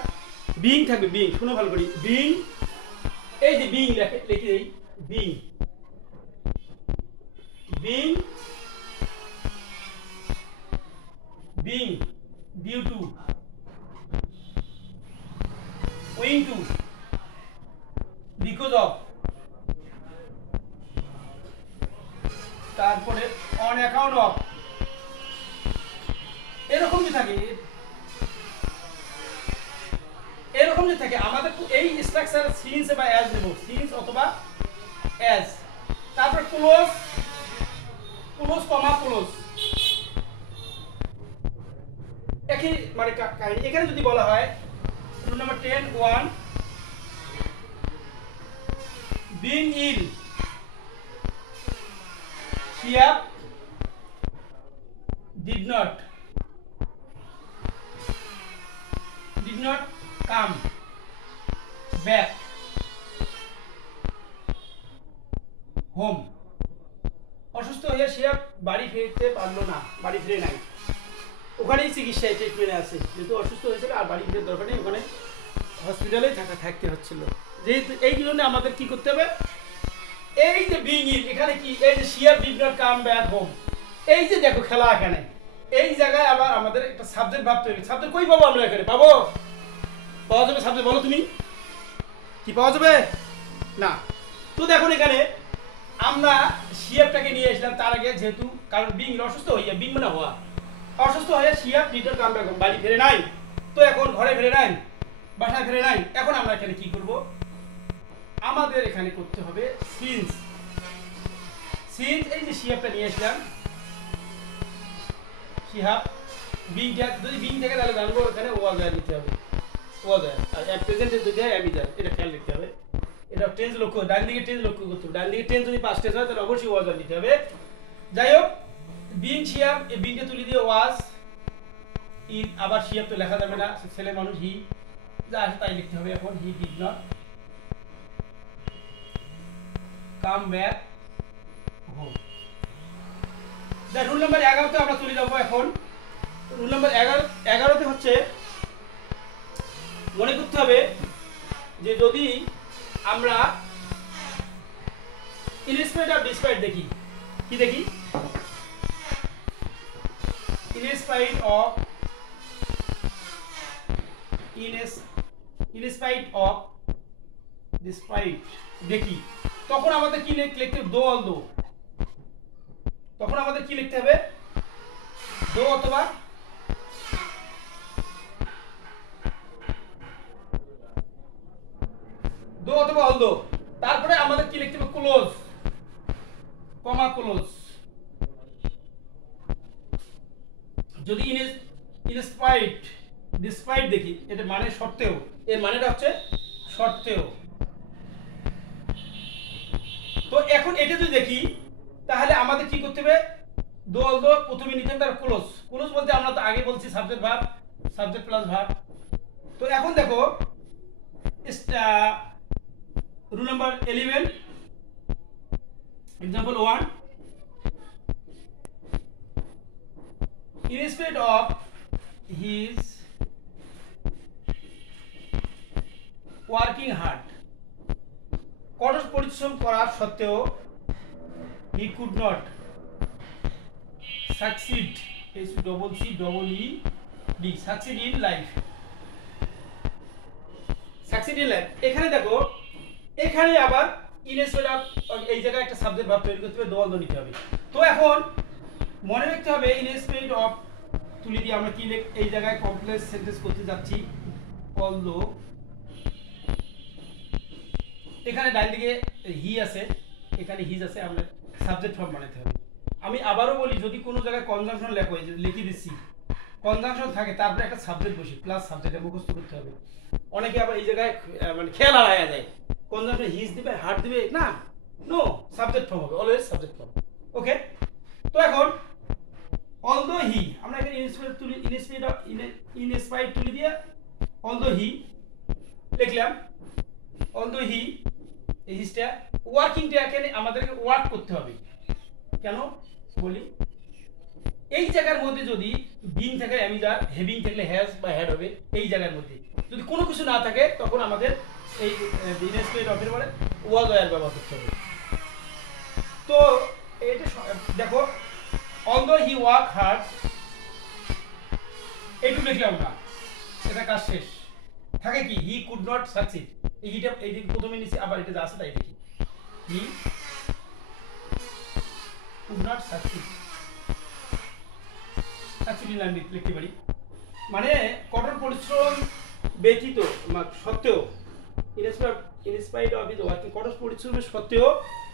বিং থাকবে, বিং, শুনো ভালো করি, বিং, এই যে বিং লিখে দেই, being, being, being, due to, owing to, because of, তারপরে অন অ্যাকাউন্ট অফ, এরকম যে থাকে, এরকম যে থাকে আমাদের এই স্ট্রাকচার সিন্স বা অ্যাজ নেব, সিন্স অথবা অ্যাজ, তারপর ক্লোজ, ক্লোজ কমা ক্লোজ, একই মানে কাহিনী। এখানে যদি বলা হয় rule number 10 1 being ill, Shiab did not come back home, অসুস্থ হয়ে শিয়াব বাড়ি ফিরতে পারলো না, বাড়ি ফিরে নাই, ওখানেই চিকিৎসায় ট্রিটমেন্টে আছে, যেহেতু অসুস্থ হয়েছিল আর বাড়ি ফিরে দরকার নেই, ওখানে হসপিটালেই থাকতে হচ্ছিল। যেহেতু এই জন্য আমাদের কি করতে হবে, এই যে বিং ইন, এখানে কি এই যে Shiab did not come back home, এই যে দেখো খেলা, এখানে এই জায়গায় আবার আমাদের একটা সাবজেক্ট ভাব তৈরি। সাবজেক্ট কই পাবো আমরা, এখানে পাবো, পাওয়া যাবে সাবজেক্ট, বলো তুমি কি পাওয়া যাবে না। তো দেখুন এখানে আমরা শিয়াবটাকে নিয়ে আসলাম, তার আগে যেহেতু কারণ বিং অসুস্থ হইয়া, বিং মানে হওয়া, অসুস্থ হয়ে Shiab did not come back home, বাড়ি ফিরে নাই, তো এখন ঘরে ফিরে নাই, বাসায় ফিরে নাই, এখন আমরা এখানে কি করব, আমাদের এখানে করতে হবে সিন্স। সিন্স এই যে শিহাবটা নিয়ে আসলাম, শিহাব বিংটা, যদি বিং থেকে তাহলে জানবো এখানে ওয়াজ হয় নিতে হবে, ওয়াজ হয়, আর প্রেজেন্টে যদি হয় আমি যাই, এটা খেয়াল রাখতে হবে। এটা টেন্স লক্ষ্য, ডান দিকে টেন্স লক্ষ্য করতে হবে, ডান দিকে টেন্স যদি পাস্ট টেন্স হয় তাহলে অবশ্যই ওয়াজ হয় নিতে হবে। যাই হোক, বিং শিহাব, এই বিংটা তুলে দিয়ে ওয়াজ ইন, আবার শিহাব তো লেখা যাবে না, ছেলে মানুষ, হি যা আছে তাই লিখতে হবে। এখন he did not come back home. Rule number 11 আমরা চলে যাবো। এখন রুল নাম্বার 11 হচ্ছে মনে করতে হবে যে যদি আমরা ইনস্পাইট অফ ডিসপাইট দেখি, কি দেখি, ইনস্পাইট অফ ডিসপাইট দেখি, তখন আমাদের কি লিখতে হবে, দো অল দো, তখন আমাদের কি লিখতে হবে, দো অথবা অল দো, তারপরে আমাদের কি লিখতে হবে, ক্লোজ কমা ক্লোজ। যদি ডিসপাইট দেখি, এটা মানে সত্ত্বেও, এর মানেটা হচ্ছে সত্ত্বেও। তো এখন এটা যদি দেখি তাহলে আমাদের কি করতে হবে, দো অল দো প্রথমে নিতে হবে, তার ক্লোজ। ক্লোজ বলতে আমরা তো আগে বলছি subject verb, subject plus verb. তো এখন দেখো rule number 11 example 1 instead of his working hard কঠোর পরিশ্রম করার সত্ত্বেও he could not succeed succeed in life succeed in life এখানে দেখো এখানে আবার ইনস্টেড অফ এই জায়গায় একটা সাবজেক্ট ভার্ব তৈরি করতে হবে দ্বন্দ্ব নিতে হবে তো এখন মনে রাখতে হবে ইনস্টেড অফ তুলে দিয়ে আমরা কি এই জায়গায় কমপ্লেক্স সেন্টেন্স করতে যাচ্ছি অলদো এখানে ডান দিকে হি আছে এখানে হিজ আছে আমরা সাবজেক্ট ফর্ম বানাতে হবে আমি আবারও বলি যদি কোনো জায়গায় কনজাংশন লেখো লিখে দিচ্ছি কনজাংশন থাকে তারপরে একটা সাবজেক্ট বসে প্লাস সাবজেক্টে মুখস্থ করতে হবে অনেকে আবার এই জায়গায় মানে খেয়াল হারায়া যায় কনজাংশন হিজ দিবে হার্ট দিবে না নো সাবজেক্ট ফর্ম হবে অলওয়েজ সাবজেক্ট ফর্ম ওকে তো এখন অলদো হি আমরা এখানে ইনস্পাইড তুলে দিয়ে অলদো হি লিখলাম অলদো হি এই হিজটা ওয়ার্কিংটা এখানে আমাদেরকে ওয়ার্ক করতে হবে কেন বলি এই জায়গার মধ্যে যদি বিং থাকে অ্যামিজার হেভিং থাকলে হ্যাজ বা হ্যাড হবে এই জায়গার মধ্যে যদি কোনো কিছু না থাকে তখন আমাদের এই ইনস্পাইড অফের পরে ওয়াজ ওয়ার ব্যবহার করতে হবে তো এটা দেখো although he work hard এইটুকু লিখলাম না এটা কাজ শেষ থাকে কি he could not succeed এইটা প্রথমে নিচে আবার এটা যা আছে তাই লিখি he could not succeed আমি লিখতে পারি মানে কঠোর পরিশ্রম ব্যতীত সত্ত্বেও ইনস্পাইট অফ হিজ ওয়ার্কিং কঠোর পরিশ্রমের সত্ত্বেও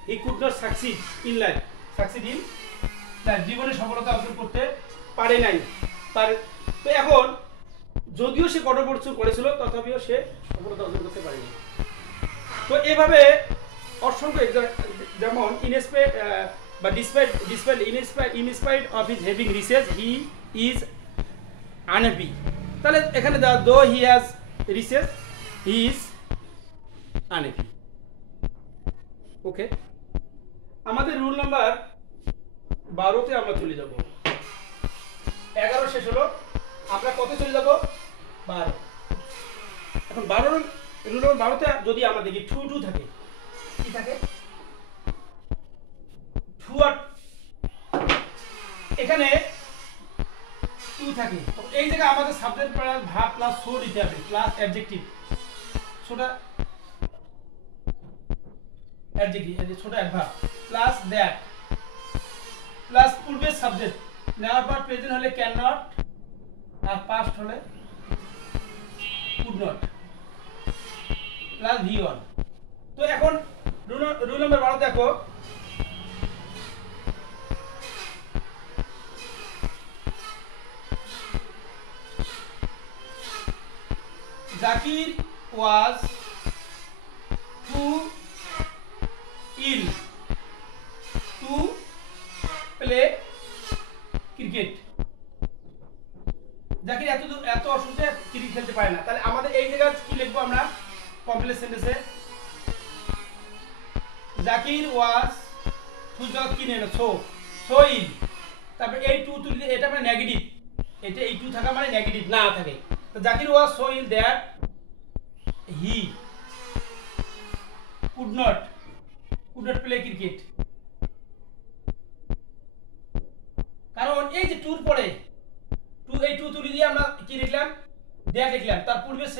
he could not succeed in life succeed in তার জীবনে সফলতা অর্জন করতে পারে নাই তো এখন যদিও সে কঠোর পরিশ্রম করেছিল তথাপিও সে সফলতা অর্জন করতে পারেনি তো এভাবে অসংখ্য যেমন ইনস্পাইট বা despite of his having research he is unhappy তাহলে এখানে though he has research he is unhappy okay আমাদের রুল নাম্বার 12তে আমরা চলে যাব 11 শেষ হলো আমরা কত চলে যাব 12 এখন 12 রুল নাম্বার 12তে যদি আমরা দেখি টু থাকে কি থাকে টু আর এখানে টু থাকে এই জায়গায় আমাদের subject plus verb plus so দিতে হবে প্লাস অ্যাডজেক্টিভ ছোটা অ্যাডজেক্টিভ এই ছোটা অ্যাডভার্ব প্লাস দ্যাট প্লাস পূর্বের সাবজেক্ট নেওয়ার পর প্রেজেন্ট হলে ক্যান নট আর পাস্ট হলে কুড নট প্লাস ভি1 তো এখন রুল নাম্বার 12 দেখো Zakir was too ill to play cricket জাকির এত অসুস্থ ক্রিকেট খেলতে পারে না তাহলে আমাদের এই জায়গায় কি লিখবো আমরা কমপ্লেক্স সেন্টেন্সে জাকির ওয়াজ টু জব কি নেন সো ইল তারপরে এই টু তুলি এটা মানে নেগেটিভ এটা এই টু থাকা মানে নেগেটিভ না থাকে তো Zakir was so ill that he could not play cricket কারণ এই যে টুর পরে এই টু তুলি দিয়ে আমরা কি লিখলাম দ্যাট লিখলাম তার পূর্বের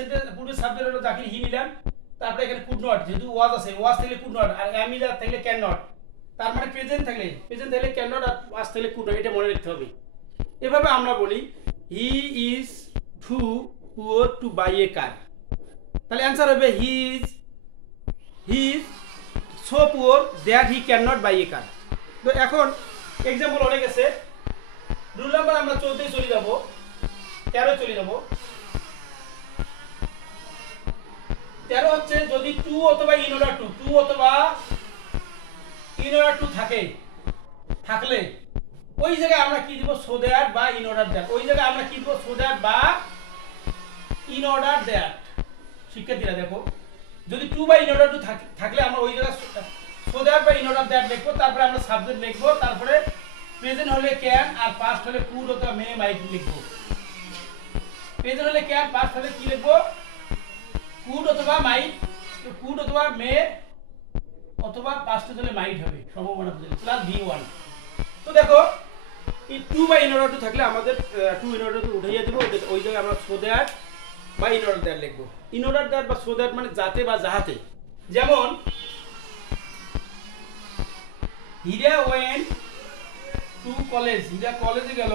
সাবজেক্ট হলো জাকির হি নিলাম তারপরে এখানে কুড নট যেহেতু ওয়াজ আছে ওয়াজ থাকলে কুড নট আর এম ইজ থাকলে ক্যান নট তার মানে প্রেজেন্ট থাকলে ক্যান নট আর ওয়াজ থাকলে কুড নট এটা মনে রাখতে হবে এভাবে আমরা বলি he is too poor to buy a car তাহলে অ্যান্সার হবে he is so poor that he cannot buy a car তো এখন এক্সাম্পল অনেক আছে রুল নাম্বার আমরা 14 চলে যাব 13 চলে যাব 13 হচ্ছে যদি টু অথবা ইন অর্ডার টু থাকলে ওই জায়গায় আমরা কি দিব সো দ্যাট বা ইন অর্ডার দ্যাট ওই জায়গায় আমরা কি দিব সো দ্যাট বা ইন অর্ডার দ্যাট শিক্ষার্থীরা দেখো যদি টু বা ইন অর্ডার টু থাকলে আমরা ওই জায়গায় সো দ্যাট বা ইন অর্ডার দ্যাট লিখবো, তারপরে আমরা সাবজেক্ট লিখবো, তারপরে প্রেজেন্ট হলে ক্যান আর পাস্ট হলে কুড অথবা মে মাইট লিখবো। প্রেজেন্ট হলে ক্যান, পাস্ট হলে কি লিখবো? কুড অথবা মাইট, কুড অথবা মে অথবা পাস্ট হলে মাইট হবে সম্ভাবনা বুঝলে প্লাস V1। তো দেখো এই টু বা ইন অর্ডার টু থাকলে আমাদের টু ইন অর্ডার টু উঠাইয়া দিব, ওই জায়গায় আমরা সো দ্যাট বা ইন অর্ডার দ্যাট লিখবো। ইন অর্ডার দ্যাট বা সো দ্যাট মানে যাতে বা যাহাতে। যেমন হীরা ওয়েন্ট টু কলেজ, হীরা কলেজে গেল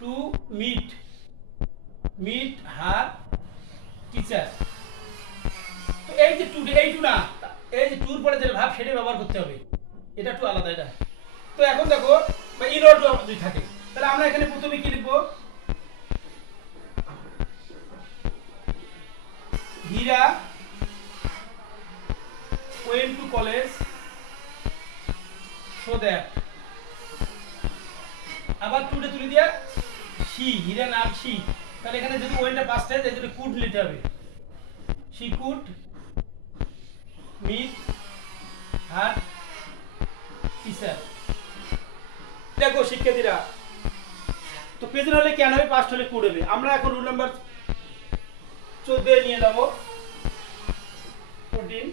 টু মিট হার টিচার। তো এই যে টু, এই টু না, এই যে টুর পরে যে ভাব সেটা ব্যবহার করতে হবে, এটা একটু আলাদা এটা। তো এখন দেখো বা ইন অর্ডার টু যদি থাকে তাহলে আমরা এখানে প্রথমে কি লিখবো? হীরা went to college so that, আবার টুডে তুলে দিয়া she, হীরা নাম she, তাহলে এখানে যদি ওয়েন্টটা পাস্ট হয় তাহলে কুড নিতে হবে। she could meet her teacher। দেখো শিক্ষার্থীরা, তো প্রেজেন্ট হলে কেন হবে, পাস্ট হলে কুড হবে। আমরা এখন রুল নাম্বার 14 নিয়ে যাব 14।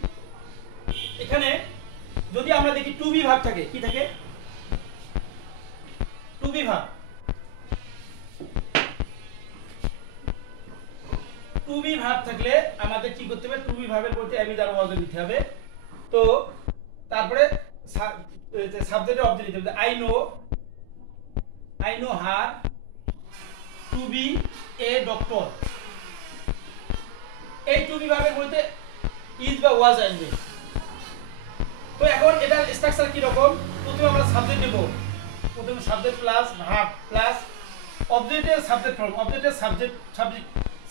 এখানে যদি আমরা দেখি টু বি ভার্ব থাকে, কি থাকে? To be verb, to be verb থাকলে আমাদের কি করতে হবে? টু বি ভার্বের পরে এম ইজ আর ওয়াজ দিতে হবে। তো তারপরে সাবজেক্টের অবজেক্ট দিতে হবে। I know her to be a doctor. এই টু বি ভার্বের বলতে ইজ বা ওয়াজ আসবে। তো এখন এটার স্ট্রাকচার কি রকম? প্রথমে আমরা সাবজেক্ট দেব, প্রথমে সাবজেক্ট প্লাস ভার্ব প্লাস অবজেক্টের সাবজেক্ট ফর্ম, অবজেক্টের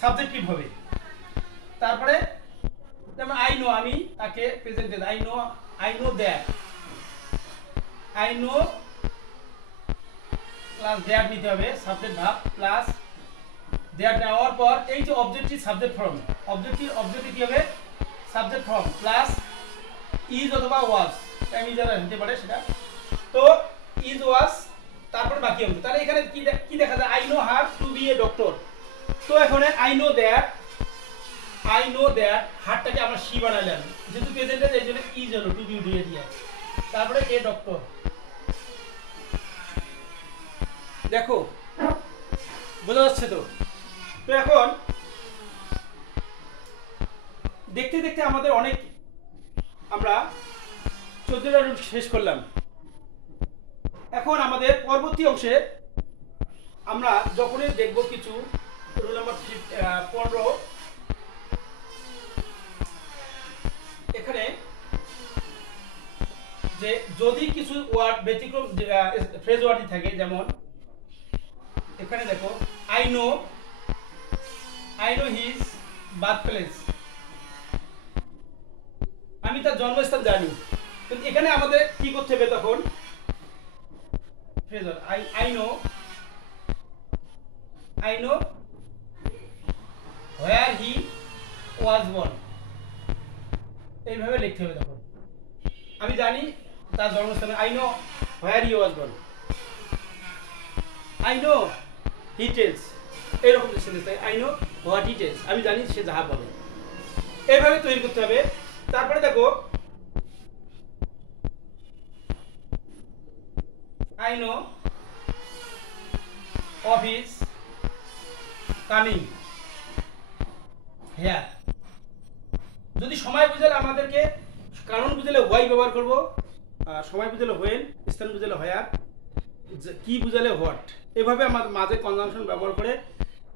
সাবজেক্টিভ হবে। তারপরে যেমন আই নো, আমি তাকে প্রেজেন্ট দেন, I know that, I know plus that নিতে হবে, সাবজেক্ট ভার্ব প্লাস দ্যাট নেওয়ার পর এই যে অবজেক্টিভ সাবজেক্ট ফর্ম, অবজেক্টিভ কি হবে? সাবজেক্ট ফর্ম প্লাস ইজ অথবা ওয়াজ, আমি যারা নিতে পারে সেটা। তো ইজ ওয়াজ, তারপর বাকি হবে। তাহলে এখানে কি দেখা যায়? I know her to be a doctor. তো এখানে আই নো দ্যাট হারটাকে আমরা সি বানালাম, যেহেতু প্রেজেন্টে এই জন্য ইজ হলো টু বি দিয়ে দিয়ে, তারপরে এ ডক্টর। দেখো বোঝা যাচ্ছে তো? তো এখন দেখতে দেখতে আমাদের অনেক, আমরা 14টা রুল শেষ করলাম। এখন আমাদের পরবর্তী অংশে আমরা যখনই দেখব কিছু রুল নাম্বার 15, এখানে যে যদি কিছু ওয়ার্ড ব্যতিক্রম ফ্রেজ ওয়ার্ড থাকে, যেমন এখানে দেখো I know his birth place, আমি তার জন্মস্থান জানি। কিন্তু এখানে আমাদের কি করতে হবে? তখন phrase word I know where he was born, এইভাবে লিখতে হবে। তখন আমি জানি তার জন্মস্থানে, I know where he was born, I know he tells, এরকম সেন্টেন্স থাকে, I know what he tells, আমি জানি সে যাহা বলে। এইভাবে তৈরি করতে হবে। তারপরে দেখো I know of his coming here. যদি সময় বুঝালে আমাদেরকে কারণ বুঝালে হোয়াই ব্যবহার করব, আর সময় বুঝালে হোয়েন, স্থান বুঝালে হোয়ার, কি বুঝালে হোয়াট। এভাবে আমাদের মাঝে কনজাংশন ব্যবহার করে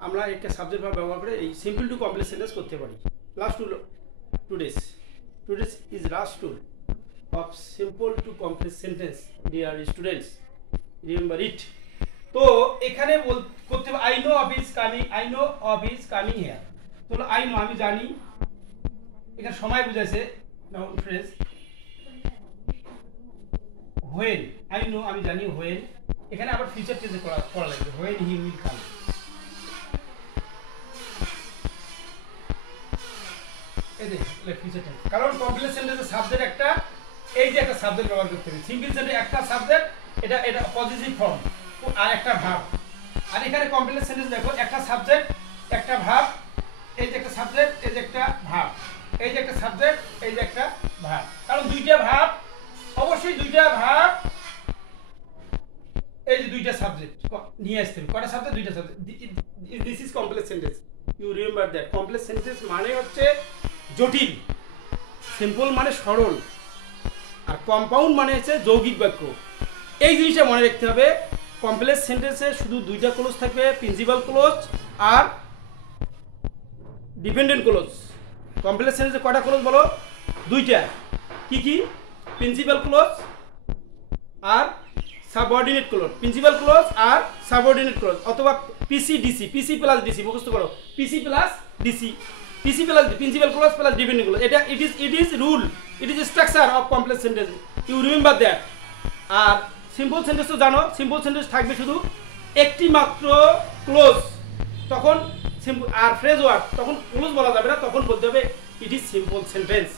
আমরা একটা সাবজেক্ট ভার্ব ব্যবহার করে এই সিম্পল টু কমপ্লেক্স সেন্টেন্স করতে পারি। Last today's is last tool of simple to complex sentence dear students, remember it. তো এখানে করতে হবে I know of his coming here. তো আই নো আমি জানি, এখানে সময় বুঝাইছে noun phrase. When I know আমি জানি, হোয়েন এখানে আবার ফিউচার টেন্সে করা লাগবে, হোয়েন হি উইল কাম। এই যে ফিউচার টেন্স, কারণ কমপ্লেক্স সেন্টেন্সের সাবজেক্ট একটা, এই যে একটা সাবজেক্ট ব্যবহার করতে হবে। সিম্পল সেন্টেন্স একটা সাবজেক্ট, এটা পজিটিভ ফর্ম আর একটা ভার্ব। আর এখানে কমপ্লেক্স সেন্টেন্স দেখো একটা সাবজেক্ট একটা ভার্ব, এই যে একটা সাবজেক্ট এই যে একটা ভার্ব, এই যে একটা সাবজেক্ট এই যে একটা ভার্ব। কারণ দুইটা ভার্ব, অবশ্যই দুইটা ভার্ব, এই যে দুইটা সাবজেক্ট নিয়ে আসতে হবে। কয়টা সাবজেক্ট? দুইটা subject. This is complex sentence, you remember that. Complex sentence মানে হচ্ছে জটিল, সিম্পল মানে সরল, আর কম্পাউন্ড মানে হচ্ছে যৌগিক বাক্য। এই জিনিসটা মনে রাখতে হবে। কমপ্লেক্স সেন্টেন্সে শুধু দুইটা ক্লোজ থাকবে, প্রিন্সিপাল ক্লোজ আর ডিপেন্ডেন্ট ক্লোজ। কমপ্লেক্স সেন্টেন্সে কয়টা ক্লোজ বলো? দুইটা। কি কি? প্রিন্সিপাল ক্লোজ আর সাবঅর্ডিনেট ক্লোজ। প্রিন্সিপাল ক্লোজ আর সাবঅর্ডিনেট ক্লোজ, অথবা PC DC, PC plus DC, মুখস্থ করো। PC plus DC, PC plus principal clause plus dependent clause. এটা it is rule, it is structure of complex sentence, you remember that. আর simple sentence তো জানো, simple sentence থাকবে শুধু একটি মাত্র ক্লোজ, তখন সিম্পল। আর ফ্রেজ ওয়ার্ড তখন ক্লোজ বলা যাবে না, তখন বলতে হবে ইট ইজ সিম্পল সেন্টেন্স।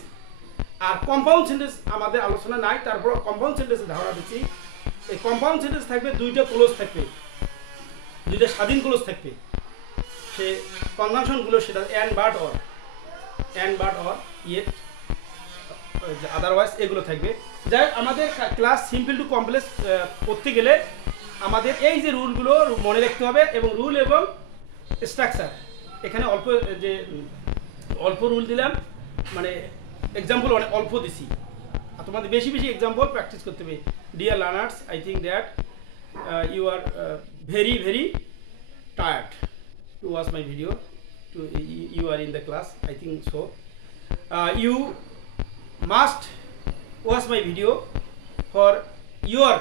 আর কম্পাউন্ড সেন্টেন্স আমাদের আলোচনা নাই, তারপর কম্পাউন্ড সেন্টেন্সের ধারণা দিচ্ছি। এই কম্পাউন্ড সেন্টেন্স থাকবে দুইটা ক্লোজ থাকবে, দুইটা স্বাধীন ক্লোজ থাকবে। সে কনজাংশনগুলো সেটা and, but, or, and, but, or, yet, otherwise এগুলো থাকবে। যাই হোক, আমাদের ক্লাস সিম্পল টু কমপ্লেক্স করতে গেলে আমাদের এই যে রুলগুলো মনে রাখতে হবে, এবং রুল এবং স্ট্রাকচার। এখানে অল্প রুল দিলাম, মানে এক্সাম্পল অনেক অল্প দিছি, আর তোমাদের বেশি বেশি এক্সাম্পল প্র্যাকটিস করতে হবে। Dear learners, I think that you are very very tired to watch my video. You are in the class, I think so. You must watch my video for your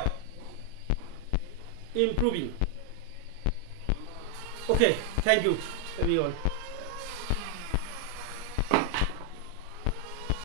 improving. Okay, thank you everyone.